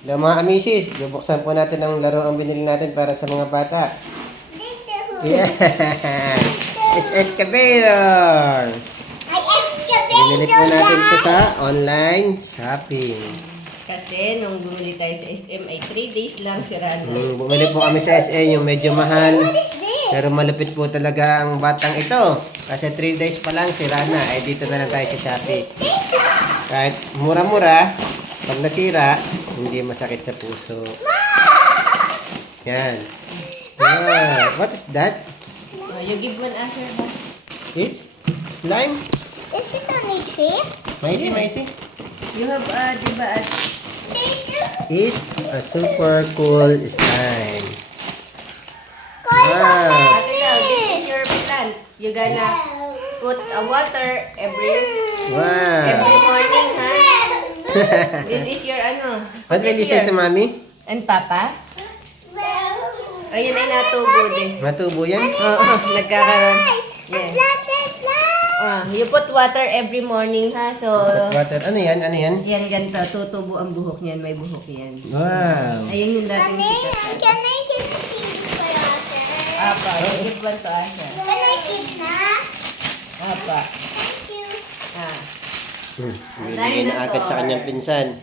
Hello mga amisis, bubuksan po natin ang laro ang binili natin para sa mga bata. Yeah! It's excavator! Binili po natin ito sa online shopping. Kasi nung bumili tayo sa SM ay 3 days lang si Rano. Bumili po kami sa SM, yung medyo mahal. Pero malupit po talaga ang batang ito. Kasi 3 days pa lang si Rana. Ay dito na lang tayo sa Shopee. Kahit mura-mura, pag nasira, hindi masakit sa puso. Yan. Wow. What is that? You give one answer ba? It's slime? Is it only three? Maisi. You have, diba, It's a super cool slime. Wow. Ate Lau, this is your plant. You gonna put water every morning, ha? This is your ano. What will you say to mommy? And Papa? Ayun ay natubo din. Matubo yan? Oo, nagkakaroon. Yes. You put water every morning, ha? So, Water. Ano yan? yan ganito. Tutubo ang buhok niyan. May buhok yan. Wow. Ayun yung dating sikat. Can I keep seeds for water? Apa, give one to Asha. Can I keep na? Apa. Thank you. Ah. Bibigay na agad sa kanyang pinsan.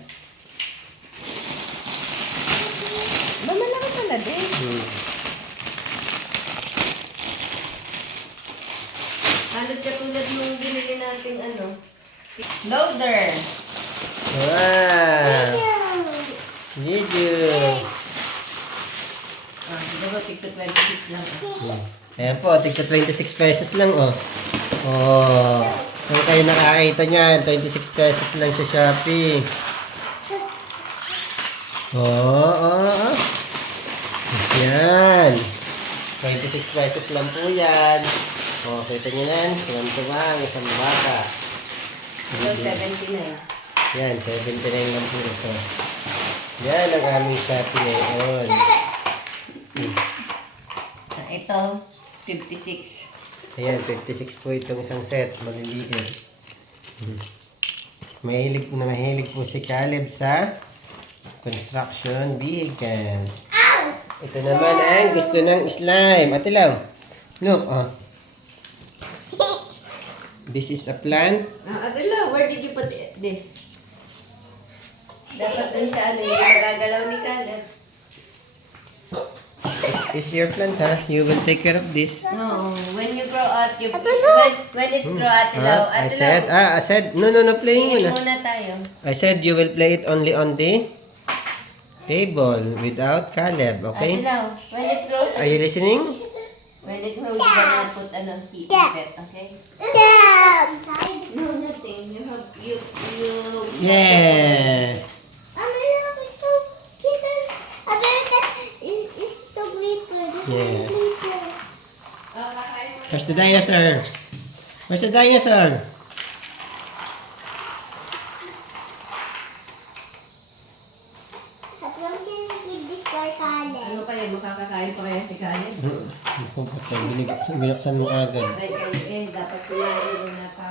Ba, malaki pala din. Halos katulad nung binili natin ano. Loader. Wow. Thank Gigi. Diba, tigto 26 lang. Ayan po, tigta 26 pesos lang oh. Oh. Kung kayo nakakita niyan, 26 pesos lang sa Shopee. Oh. Yan. 26 pesos lang po yan. Oh, kita niyo yan. Tuwan-tuwa ang isang bata. So, 79. Yan, 79 lang po ito. Yan ang aming Shopee ngayon. Ito, 56. Ayan, 56 po itong isang set. Maliliit. Mahilig po si Caleb sa construction vehicles. Ito naman ang gusto ng slime. Ate Lau, look, oh. This is a plant. Adela, where did you put this? Dapat dun sa ano, yung magagalaw ni Caleb. This is your plant, ha? You will take care of this. No, when you grow up, when it's grow Ate Lau, I Ate Lau, said, no, playing tingin muna. muna tayo. I said you will play it only on the table without Caleb, Ate okay? Lau, when it grows, Are you listening? when it grows, you gonna put ano, keep it, okay? Damn. No, nothing. You have, you. Yeah. It's so glitter. I bet it's so glitter. Yeah. Glitter. Kakain mo. Where's the dinosaur? Where's the dinosaur? How come can I give this for Caleb? Ano kaya, makakakain pa kaya si Caleb? Binuksan mo agad. Like, dapat kumain na pa.